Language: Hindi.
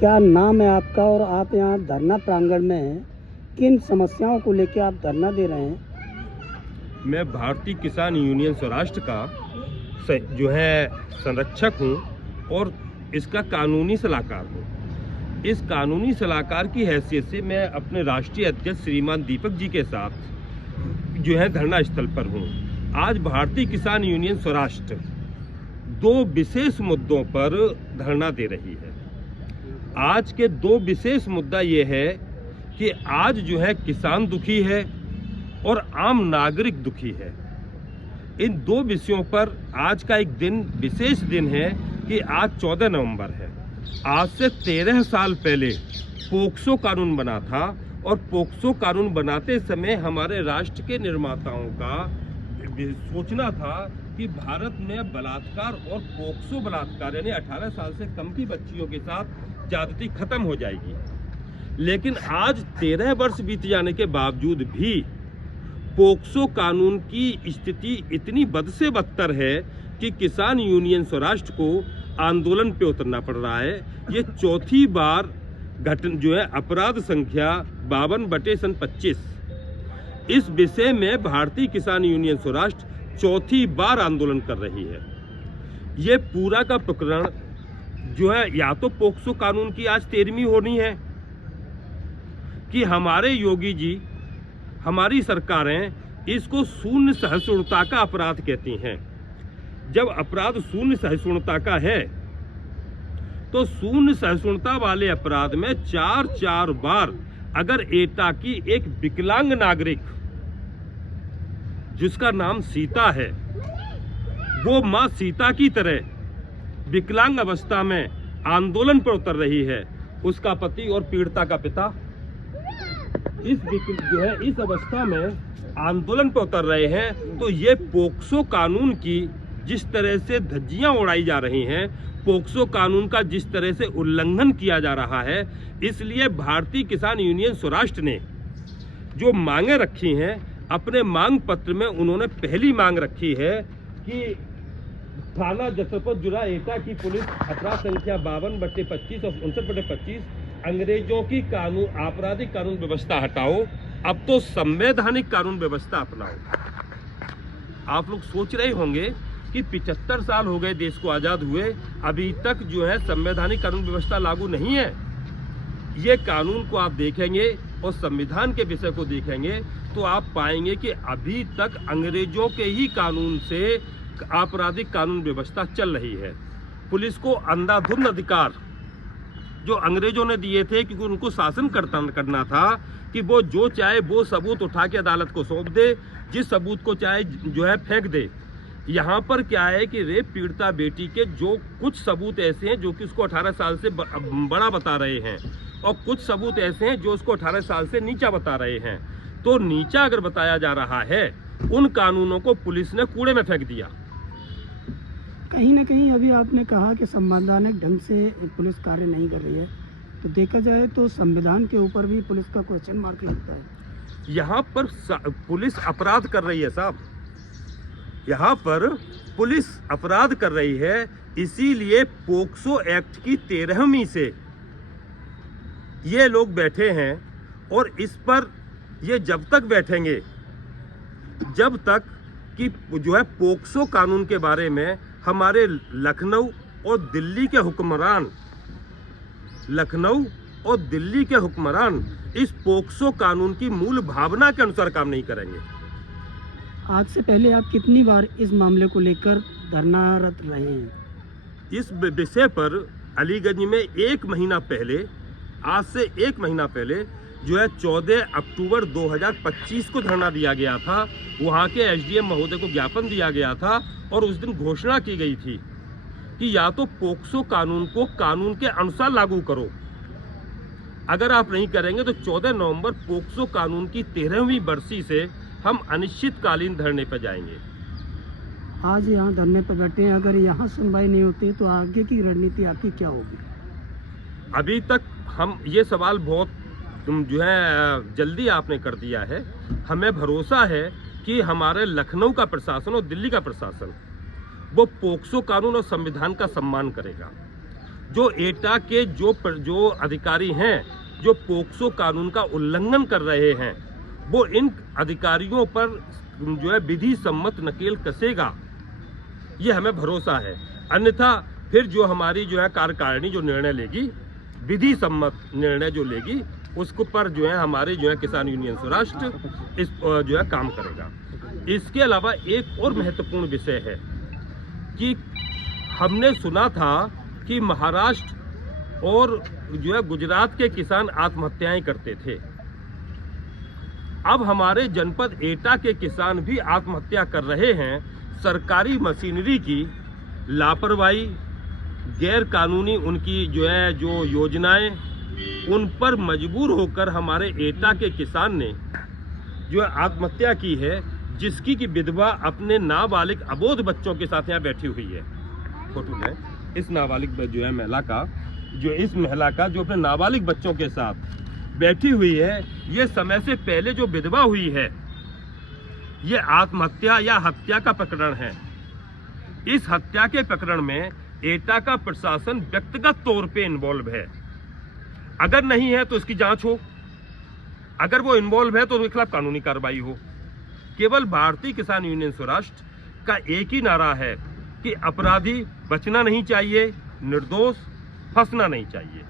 क्या नाम है आपका और आप यहाँ धरना प्रांगण में हैं? किन समस्याओं को लेकर आप धरना दे रहे हैं? मैं भारतीय किसान यूनियन स्वराष्ट्र का जो है संरक्षक हूँ और इसका कानूनी सलाहकार हूँ। इस कानूनी सलाहकार की हैसियत से मैं अपने राष्ट्रीय अध्यक्ष श्रीमान दीपक जी के साथ जो है धरना स्थल पर हूँ। आज भारतीय किसान यूनियन स्वराष्ट्र दो विशेष मुद्दों पर धरना दे रही है। आज के दो विशेष मुद्दा ये है कि आज जो है किसान दुखी है और आम नागरिक दुखी है। इन दो विषयों पर आज का एक दिन विशेष दिन है कि आज 14 नवंबर है। आज से 13 साल पहले पोक्सो कानून बना था और पोक्सो कानून बनाते समय हमारे राष्ट्र के निर्माताओं का सोचना था कि भारत में बलात्कार और पोक्सो बलात्कार यानी 18 साल से कम की बच्चियों के साथ ज्यादती खत्म हो जाएगी। लेकिन आज 13 वर्ष बीत जाने के बावजूद भी पोक्सो कानून की स्थिति इतनी बद से बदतर है कि किसान यूनियन स्वराष्ट्र को आंदोलन पे उतरना पड़ रहा है। ये चौथी बार घटना जो है अपराध संख्या 52/25 इस विषय में भारतीय किसान यूनियन स्वराष्ट्र चौथी बार आंदोलन कर रही है। ये पूरा का प्रकरण जो है या तो पोक्सो कानून की आज 13वीं होनी है कि हमारे योगी जी हमारी सरकारें इसको शून्य सहिष्णुता का अपराध कहती हैं। जब अपराध शून्य सहिष्णुता का है तो शून्य सहिष्णुता वाले अपराध में 4 बार अगर एटा की एक विकलांग नागरिक जिसका नाम सीता है वो मां सीता की तरह विकलांग अवस्था में आंदोलन पर उतर रही है, उसका पति और पीड़िता का पिता इस अवस्था में आंदोलन पर उतर रहे हैं, तो ये पोक्सो कानून की जिस तरह से धज्जियां उड़ाई जा रही हैं, पोक्सो कानून का जिस तरह से उल्लंघन किया जा रहा है, इसलिए भारतीय किसान यूनियन स्वराष्ट्र ने जो मांगे रखी हैं अपने मांग पत्र में उन्होंने पहली मांग रखी है कि थाना जसरपुर जुरा एटा की पुलिस अपराध संख्या 52/25 और 59/25 अंग्रेजों की कानून आपराधिक कानून व्यवस्था हटाओ, अब तो संवैधानिक कानून व्यवस्था अपनाओ। आप लोग सोच रहे होंगे कि 75 साल हो गए देश को आजाद हुए, अभी तक जो है संवैधानिक कानून व्यवस्था लागू नहीं है। ये कानून को आप देखेंगे और संविधान के विषय को देखेंगे तो आप पाएंगे कि अभी तक अंग्रेजों के ही कानून से आपराधिक कानून व्यवस्था चल रही है। पुलिस को अंधाधुंध अधिकार जो अंग्रेजों ने दिए थे क्योंकि उनको शासन करना था कि वो जो चाहे वो सबूत उठा के अदालत को सौंप दे, जिस सबूत को चाहे जो है फेंक दे। यहाँ पर क्या है कि रेप पीड़िता बेटी के जो कुछ सबूत ऐसे हैं जो कि उसको 18 साल से बड़ा बता रहे हैं और कुछ सबूत ऐसे हैं जो उसको 18 साल से नीचा बता रहे हैं। तो नीचा अगर बताया जा रहा है, उन कानूनों को पुलिस ने कूड़े में फेंक दिया। कहीं ना कहीं अभी आपने कहा कि संवैधानिक ढंग से पुलिस कार्य नहीं कर रही है, तो देखा जाए तो संविधान के ऊपर भी पुलिस का क्वेश्चन मार्क लगता है। यहाँ पर पुलिस अपराध कर रही है साहब, यहाँ पर पुलिस अपराध कर रही है, इसीलिए पोक्सो एक्ट की 13वीं से ये लोग बैठे हैं और इस पर ये जब तक बैठेंगे जब तक कि जो है पोक्सो कानून के बारे में हमारे लखनऊ और दिल्ली के हुक्मरान इस पोक्सो कानून की मूल भावना के अनुसार काम नहीं करेंगे। आज से पहले आप कितनी बार इस मामले को लेकर धरनारत रहे हैं? इस विषय पर अलीगंज में 1 महीना पहले, आज से 1 महीना पहले जो है 14 अक्टूबर 2025 को धरना दिया गया था। वहाँ के एसडीएम महोदय को ज्ञापन दिया गया था और उस दिन घोषणा की गई थी कि या तो पोक्सो कानून को कानून के अनुसार लागू करो, अगर आप नहीं करेंगे तो 14 नवंबर पोक्सो कानून की 13वीं बरसी से हम अनिश्चितकालीन धरने पर जाएंगे। आज यहाँ धरने पर बैठे हैं, अगर यहाँ सुनवाई नहीं होती तो आगे की रणनीति आपकी क्या होगी? अभी तक हम ये सवाल बहुत जो है जल्दी आपने कर दिया है। हमें भरोसा है कि हमारे लखनऊ का प्रशासन और दिल्ली का प्रशासन वो पोक्सो कानून और संविधान का सम्मान करेगा। जो एटा के जो अधिकारी हैं, जो पोक्सो कानून का उल्लंघन कर रहे हैं, वो इन अधिकारियों पर जो है विधि सम्मत नकेल कसेगा, ये हमें भरोसा है। अन्यथा फिर जो हमारी जो है कार्यकारिणी जो निर्णय लेगी, विधि सम्मत निर्णय जो लेगी, उसको पर जो है हमारे जो है किसान यूनियन स्वराष्ट्र इस जो है काम करेगा। इसके अलावा एक और महत्वपूर्ण विषय है कि हमने सुना था कि महाराष्ट्र और जो है गुजरात के किसान आत्महत्याएं करते थे। अब हमारे जनपद एटा के किसान भी आत्महत्या कर रहे हैं। सरकारी मशीनरी की लापरवाही, गैर कानूनी उनकी जो योजनाएं, उन पर मजबूर होकर हमारे एटा के किसान ने जो आत्महत्या की है, जिसकी की विधवा अपने नाबालिग अबोध बच्चों के साथ यहाँ बैठी हुई है। फोटो है इस नाबालिग जो है महिला का, इस महिला का जो अपने नाबालिग बच्चों के साथ बैठी हुई है। ये समय से पहले जो विधवा हुई है, ये आत्महत्या या हत्या का प्रकरण है। इस हत्या के प्रकरण में एटा का प्रशासन व्यक्तिगत तौर पे इन्वॉल्व है। अगर नहीं है तो इसकी जांच हो, अगर वो इन्वॉल्व है तो उनके खिलाफ कानूनी कार्रवाई हो। केवल भारतीय किसान यूनियन स्वराष्ट्र का एक ही नारा है कि अपराधी बचना नहीं चाहिए, निर्दोष फंसना नहीं चाहिए।